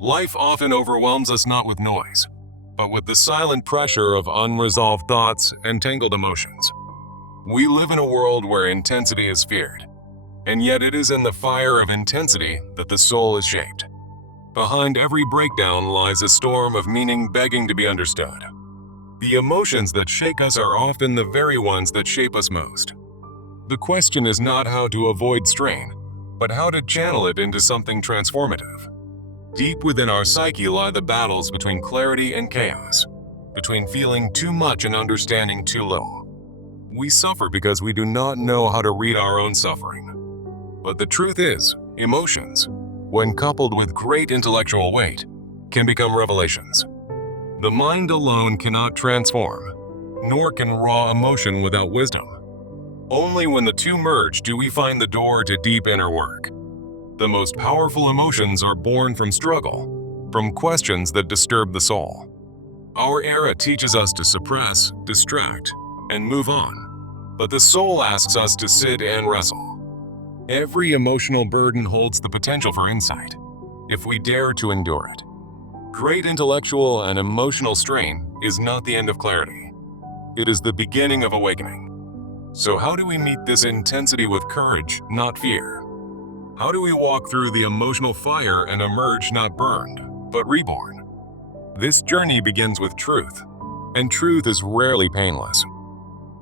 Life often overwhelms us not with noise, but with the silent pressure of unresolved thoughts and tangled emotions. We live in a world where intensity is feared, and yet it is in the fire of intensity that the soul is shaped. Behind every breakdown lies a storm of meaning begging to be understood. The emotions that shake us are often the very ones that shape us most. The question is not how to avoid strain, but how to channel it into something transformative. Deep within our psyche lie the battles between clarity and chaos, between feeling too much and understanding too little. We suffer because we do not know how to read our own suffering. But the truth is, emotions, when coupled with great intellectual weight, can become revelations. The mind alone cannot transform, nor can raw emotion without wisdom. Only when the two merge do we find the door to deep inner work. The most powerful emotions are born from struggle, from questions that disturb the soul. Our era teaches us to suppress, distract, and move on, but the soul asks us to sit and wrestle. Every emotional burden holds the potential for insight, if we dare to endure it. Great intellectual and emotional strain is not the end of clarity. It is the beginning of awakening. So how do we meet this intensity with courage, not fear? How do we walk through the emotional fire and emerge not burned, but reborn? This journey begins with truth, and truth is rarely painless.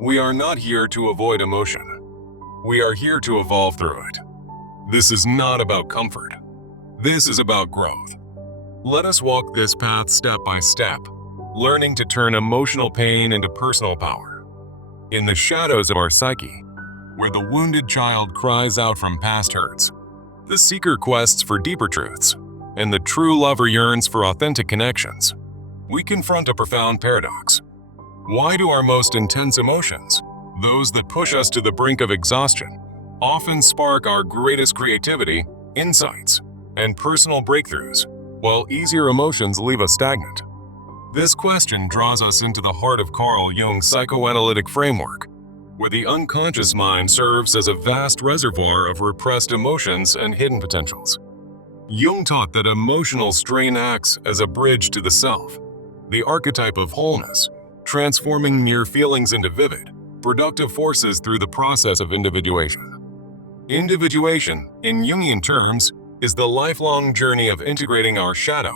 We are not here to avoid emotion. We are here to evolve through it. This is not about comfort. This is about growth. Let us walk this path step by step, learning to turn emotional pain into personal power. In the shadows of our psyche, where the wounded child cries out from past hurts, the seeker quests for deeper truths, and the true lover yearns for authentic connections, we confront a profound paradox. Why do our most intense emotions, those that push us to the brink of exhaustion, often spark our greatest creativity, insights, and personal breakthroughs, while easier emotions leave us stagnant? This question draws us into the heart of Carl Jung's psychoanalytic framework, where the unconscious mind serves as a vast reservoir of repressed emotions and hidden potentials. Jung taught that emotional strain acts as a bridge to the self, the archetype of wholeness, transforming mere feelings into vivid, productive forces through the process of individuation. Individuation, in Jungian terms, is the lifelong journey of integrating our shadow,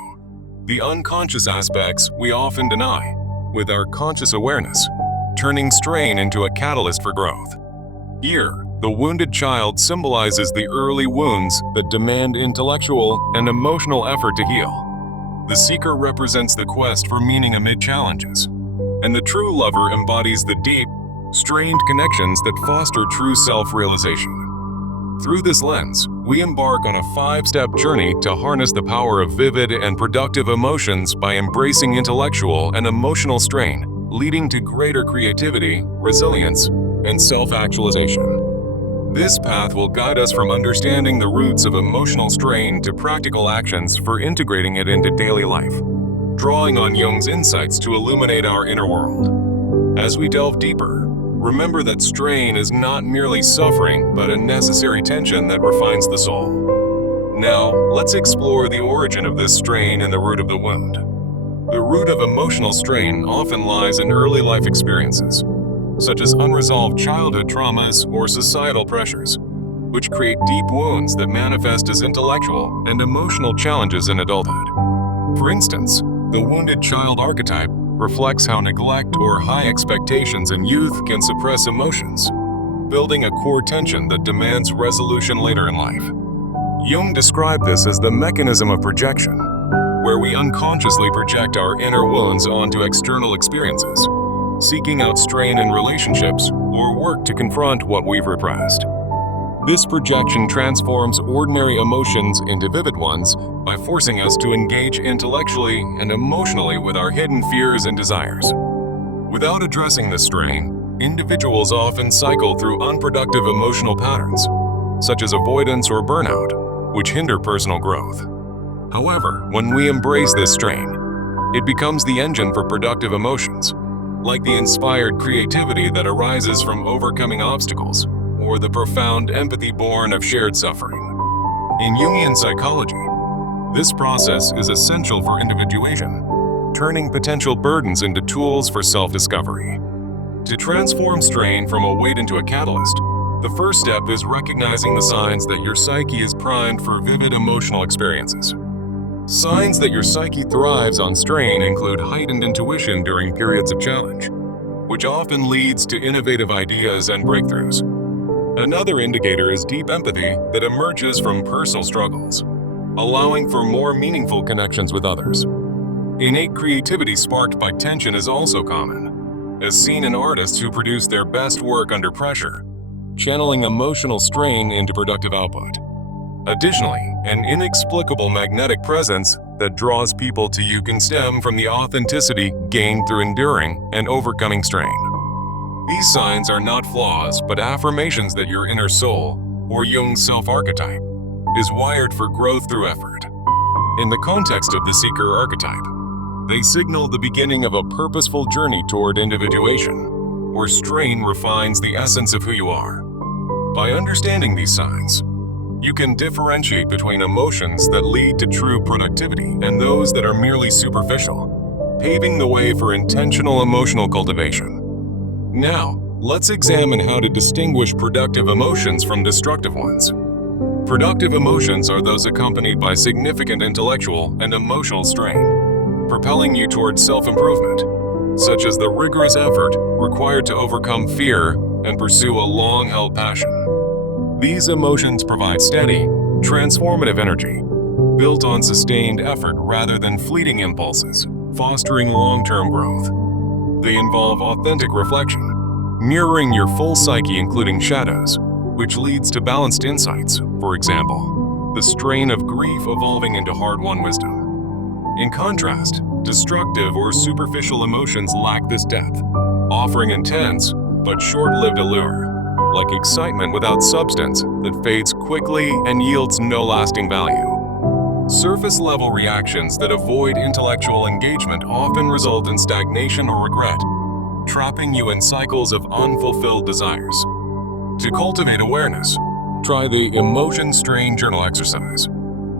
the unconscious aspects we often deny, with our conscious awareness, turning strain into a catalyst for growth. Here, the wounded child symbolizes the early wounds that demand intellectual and emotional effort to heal. The seeker represents the quest for meaning amid challenges, and the true lover embodies the deep, strained connections that foster true self-realization. Through this lens, we embark on a 5-step journey to harness the power of vivid and productive emotions by embracing intellectual and emotional strain, leading to greater creativity, resilience, and self-actualization. This path will guide us from understanding the roots of emotional strain to practical actions for integrating it into daily life, drawing on Jung's insights to illuminate our inner world. As we delve deeper, remember that strain is not merely suffering, but a necessary tension that refines the soul. Now, let's explore the origin of this strain and the root of the wound. The root of emotional strain often lies in early life experiences, such as unresolved childhood traumas or societal pressures, which create deep wounds that manifest as intellectual and emotional challenges in adulthood. For instance, the wounded child archetype reflects how neglect or high expectations in youth can suppress emotions, building a core tension that demands resolution later in life. Jung described this as the mechanism of projection, where we unconsciously project our inner wounds onto external experiences, seeking out strain in relationships or work to confront what we've repressed. This projection transforms ordinary emotions into vivid ones by forcing us to engage intellectually and emotionally with our hidden fears and desires. Without addressing the strain, individuals often cycle through unproductive emotional patterns, such as avoidance or burnout, which hinder personal growth. However, when we embrace this strain, it becomes the engine for productive emotions, like the inspired creativity that arises from overcoming obstacles, or the profound empathy born of shared suffering. In Jungian psychology, This process is essential for individuation, turning potential burdens into tools for self-discovery. To transform strain from a weight into a catalyst, the first step is recognizing the signs that your psyche is primed for vivid emotional experiences. Signs that your psyche thrives on strain include heightened intuition during periods of challenge, which often leads to innovative ideas and breakthroughs. Another indicator is deep empathy that emerges from personal struggles, allowing for more meaningful connections with others. Innate creativity sparked by tension is also common, as seen in artists who produce their best work under pressure, channeling emotional strain into productive output. Additionally, an inexplicable magnetic presence that draws people to you can stem from the authenticity gained through enduring and overcoming strain. These signs are not flaws, but affirmations that your inner soul, or Jung's self-archetype, is wired for growth through effort. In the context of the seeker archetype, they signal the beginning of a purposeful journey toward individuation, where strain refines the essence of who you are. By understanding these signs, you can differentiate between emotions that lead to true productivity and those that are merely superficial, paving the way for intentional emotional cultivation. Now, let's examine how to distinguish productive emotions from destructive ones. Productive emotions are those accompanied by significant intellectual and emotional strain, propelling you towards self-improvement, such as the rigorous effort required to overcome fear and pursue a long-held passion. These emotions provide steady, transformative energy, built on sustained effort rather than fleeting impulses, fostering long-term growth. They involve authentic reflection, mirroring your full psyche including shadows, which leads to balanced insights, for example, the strain of grief evolving into hard-won wisdom. In contrast, destructive or superficial emotions lack this depth, offering intense but short-lived allure, like excitement without substance that fades quickly and yields no lasting value. Surface-level reactions that avoid intellectual engagement often result in stagnation or regret, trapping you in cycles of unfulfilled desires. To cultivate awareness, try the emotion strain journal exercise.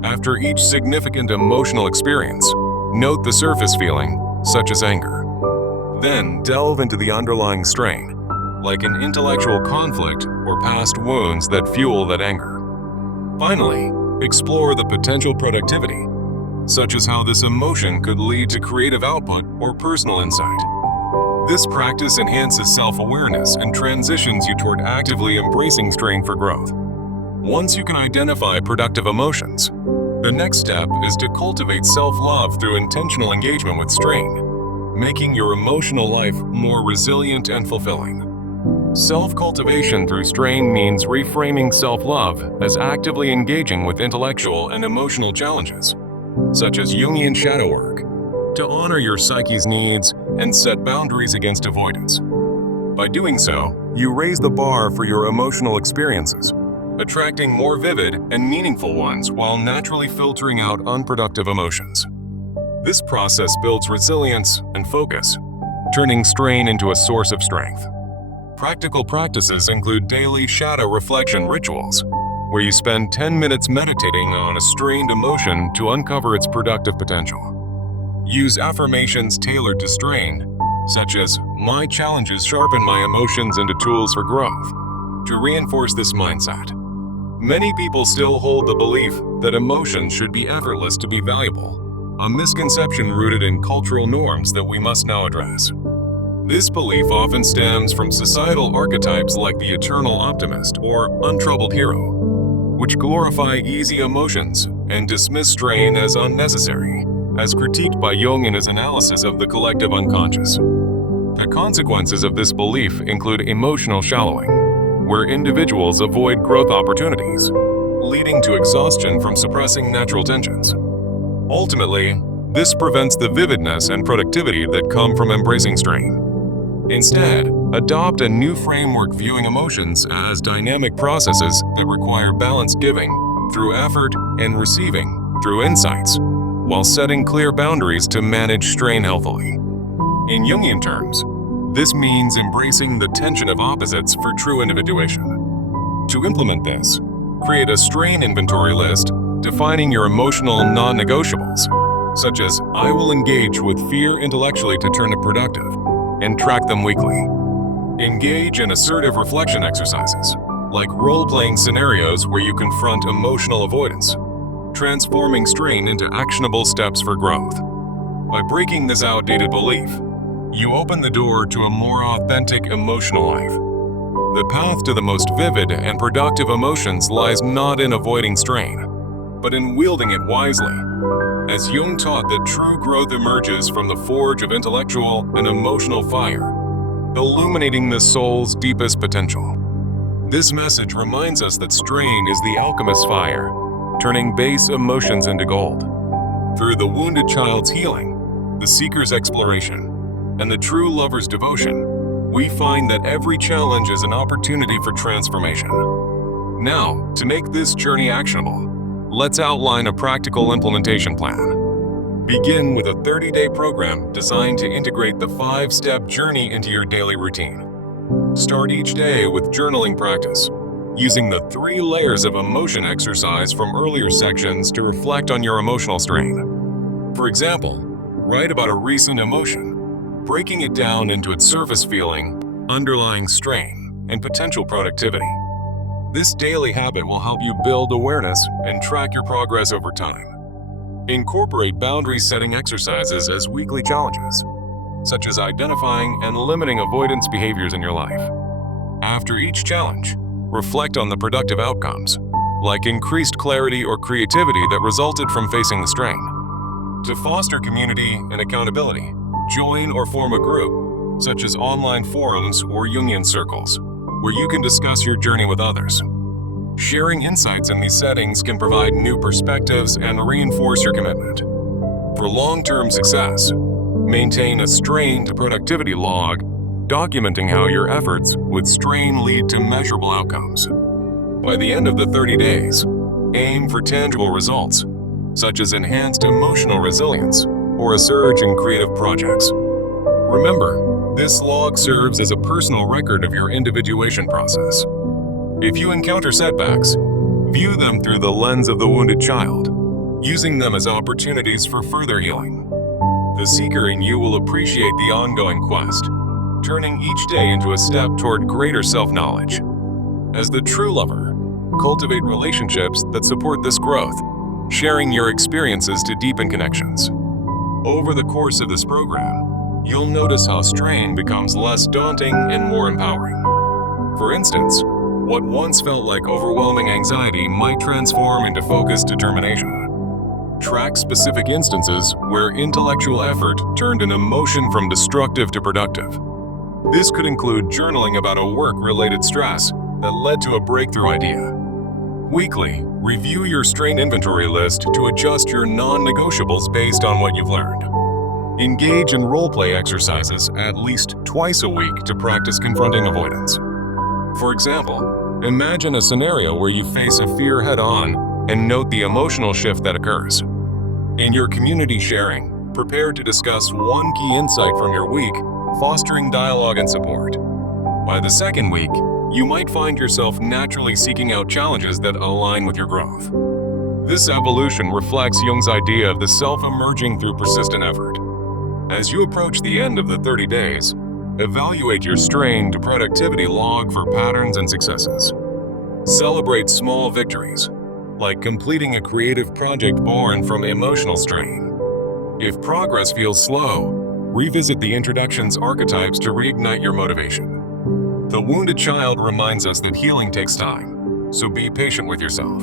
After each significant emotional experience, note the surface feeling, such as anger. Then delve into the underlying strain, like an intellectual conflict or past wounds that fuel that anger. Finally, explore the potential productivity, such as how this emotion could lead to creative output or personal insight. This practice enhances self-awareness and transitions you toward actively embracing strain for growth. Once you can identify productive emotions, the next step is to cultivate self-love through intentional engagement with strain, making your emotional life more resilient and fulfilling. Self-cultivation through strain means reframing self-love as actively engaging with intellectual and emotional challenges, such as Jungian shadow work, to honor your psyche's needs and set boundaries against avoidance. By doing so, you raise the bar for your emotional experiences, attracting more vivid and meaningful ones while naturally filtering out unproductive emotions. This process builds resilience and focus, turning strain into a source of strength. Practical practices include daily shadow reflection rituals, where you spend 10 minutes meditating on a strained emotion to uncover its productive potential. Use affirmations tailored to strain, such as, "My challenges sharpen my emotions into tools for growth," to reinforce this mindset. Many people still hold the belief that emotions should be effortless to be valuable, a misconception rooted in cultural norms that we must now address. This belief often stems from societal archetypes like the eternal optimist or untroubled hero, which glorify easy emotions and dismiss strain as unnecessary, as critiqued by Jung in his analysis of the collective unconscious. The consequences of this belief include emotional shallowing, where individuals avoid growth opportunities, leading to exhaustion from suppressing natural tensions. Ultimately, this prevents the vividness and productivity that come from embracing strain. Instead, adopt a new framework viewing emotions as dynamic processes that require balanced giving through effort and receiving through insights, while setting clear boundaries to manage strain healthily. In Jungian terms, this means embracing the tension of opposites for true individuation. To implement this, create a strain inventory list Defining your emotional non-negotiables, such as I will engage with fear intellectually to turn it productive, and track them weekly. Engage in assertive reflection exercises, like role-playing scenarios where you confront emotional avoidance, transforming strain into actionable steps for growth. By breaking this outdated belief, you open the door to a more authentic emotional life. The path to the most vivid and productive emotions lies not in avoiding strain, but in wielding it wisely. As Jung taught that true growth emerges from the forge of intellectual and emotional fire, illuminating the soul's deepest potential. This message reminds us that strain is the alchemist's fire, turning base emotions into gold. Through the wounded child's healing, the seeker's exploration, and the true lover's devotion, we find that every challenge is an opportunity for transformation. Now, to make this journey actionable, let's outline a practical implementation plan. Begin with a 30-day program designed to integrate the 5-step journey into your daily routine. Start each day with journaling practice, using the 3 layers of emotion exercise from earlier sections to reflect on your emotional strain. For example, write about a recent emotion, breaking it down into its surface feeling, underlying strain, and potential productivity. This daily habit will help you build awareness and track your progress over time. Incorporate boundary-setting exercises as weekly challenges, such as identifying and limiting avoidance behaviors in your life. After each challenge, reflect on the productive outcomes, like increased clarity or creativity that resulted from facing the strain. To foster community and accountability, join or form a group, such as online forums or Jungian circles, where you can discuss your journey with others. Sharing insights in these settings can provide new perspectives and reinforce your commitment. For long-term success, maintain a strain to productivity log, documenting how your efforts with strain lead to measurable outcomes. By the end of the 30 days, aim for tangible results, such as enhanced emotional resilience or a surge in creative projects. Remember, this log serves as a personal record of your individuation process. If you encounter setbacks, view them through the lens of the wounded child, using them as opportunities for further healing. The seeker in you will appreciate the ongoing quest, turning each day into a step toward greater self-knowledge. As the true lover, cultivate relationships that support this growth, sharing your experiences to deepen connections. Over the course of this program, you'll notice how strain becomes less daunting and more empowering. For instance, what once felt like overwhelming anxiety might transform into focused determination. Track specific instances where intellectual effort turned an emotion from destructive to productive. This could include journaling about a work-related stress that led to a breakthrough idea. Weekly, review your strain inventory list to adjust your non-negotiables based on what you've learned. Engage in role-play exercises at least twice a week to practice confronting avoidance. For example, imagine a scenario where you face a fear head-on and note the emotional shift that occurs. In your community sharing, prepare to discuss one key insight from your week, fostering dialogue and support. By the second week, you might find yourself naturally seeking out challenges that align with your growth. This evolution reflects Jung's idea of the self emerging through persistent effort. As you approach the end of the 30 days, evaluate your strain to productivity log for patterns and successes. Celebrate small victories, like completing a creative project born from emotional strain. If progress feels slow, revisit the introduction's archetypes to reignite your motivation. The wounded child reminds us that healing takes time, so be patient with yourself.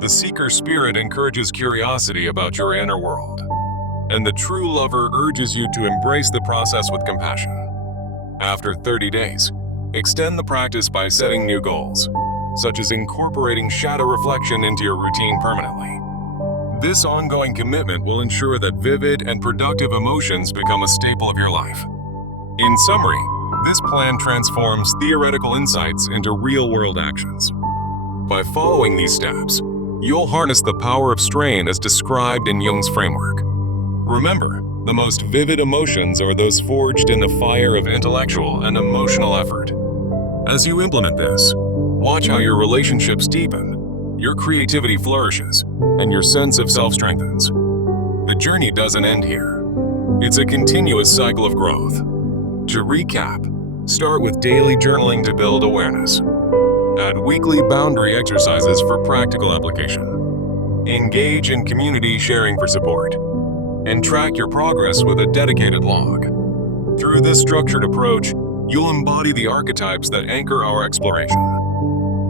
The seeker spirit encourages curiosity about your inner world, and the true lover urges you to embrace the process with compassion. After 30 days, extend the practice by setting new goals, such as incorporating shadow reflection into your routine permanently. This ongoing commitment will ensure that vivid and productive emotions become a staple of your life. In summary, this plan transforms theoretical insights into real-world actions. By following these steps, you'll harness the power of strain as described in Jung's framework. Remember, the most vivid emotions are those forged in the fire of intellectual and emotional effort. As you implement this, watch how your relationships deepen, your creativity flourishes, and your sense of self strengthens. The journey doesn't end here. It's a continuous cycle of growth. To recap, start with daily journaling to build awareness. Add weekly boundary exercises for practical application. Engage in community sharing for support. And track your progress with a dedicated log. Through this structured approach, you'll embody the archetypes that anchor our exploration.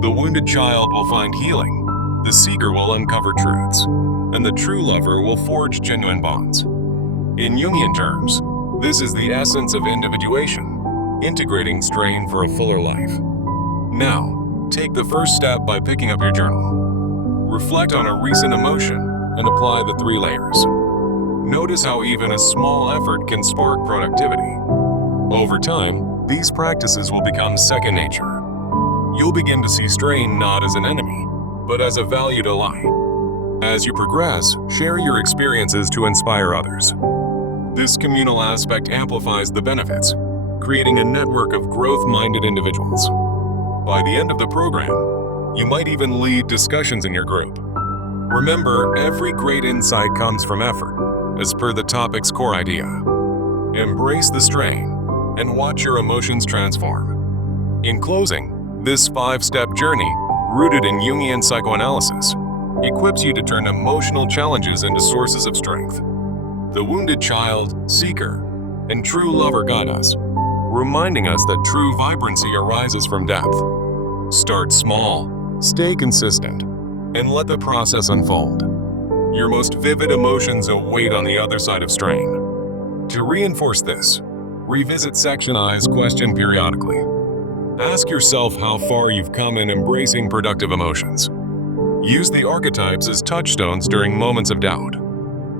The wounded child will find healing, the seeker will uncover truths, and the true lover will forge genuine bonds. In Jungian terms, this is the essence of individuation, integrating strain for a fuller life. Now, take the first step by picking up your journal. Reflect on a recent emotion and apply the 3 layers. Notice how even a small effort can spark productivity. Over time, these practices will become second nature. You'll begin to see strain not as an enemy, but as a valued ally. As you progress, share your experiences to inspire others. This communal aspect amplifies the benefits, creating a network of growth-minded individuals. By the end of the program, you might even lead discussions in your group. Remember, every great insight comes from effort, as per the topic's core idea. Embrace the strain and watch your emotions transform. In closing, this 5-step journey, rooted in Jungian psychoanalysis, equips you to turn emotional challenges into sources of strength. The wounded child, seeker, and true lover guide us, reminding us that true vibrancy arises from depth. Start small, stay consistent, and let the process unfold. Your most vivid emotions await on the other side of strain. To reinforce this, revisit Section I's question periodically. Ask yourself how far you've come in embracing productive emotions. Use the archetypes as touchstones during moments of doubt.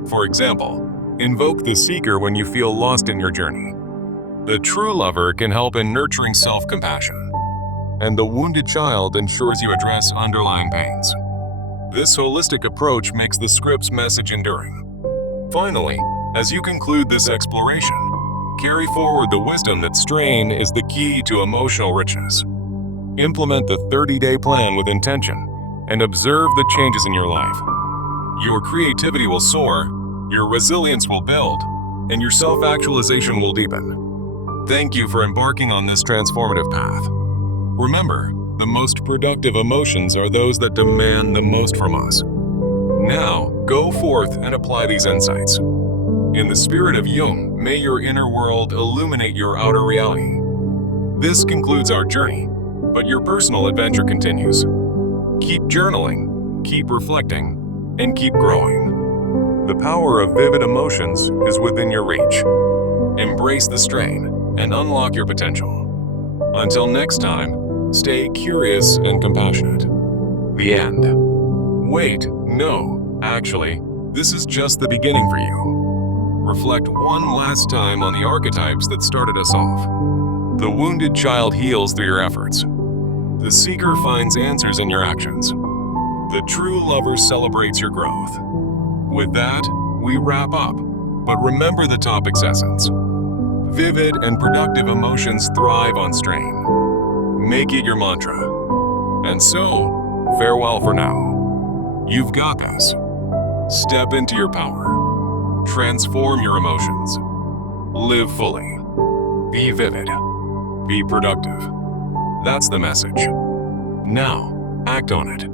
For example, invoke the seeker when you feel lost in your journey. The true lover can help in nurturing self-compassion, and the wounded child ensures you address underlying pains. This holistic approach makes the script's message enduring. Finally, as you conclude this exploration, carry forward the wisdom that strain is the key to emotional richness. Implement the 30-day plan with intention and observe the changes in your life. Your creativity will soar, your resilience will build, and your self-actualization will deepen. Thank you for embarking on this transformative path. Remember, the most productive emotions are those that demand the most from us. Now, go forth and apply these insights. In the spirit of Jung, may your inner world illuminate your outer reality. This concludes our journey, but your personal adventure continues. Keep journaling, keep reflecting, and keep growing. The power of vivid emotions is within your reach. Embrace the strain and unlock your potential. Until next time, stay curious and compassionate. The end. Wait, no, actually, this is just the beginning for you. Reflect one last time on the archetypes that started us off. The wounded child heals through your efforts. The seeker finds answers in your actions. The true lover celebrates your growth. With that, we wrap up, but remember the topic's essence. Vivid and productive emotions thrive on strain. Make it your mantra. And so, farewell for now. You've got this. Step into your power. Transform your emotions. Live fully. Be vivid. Be productive. That's the message. Now, act on it.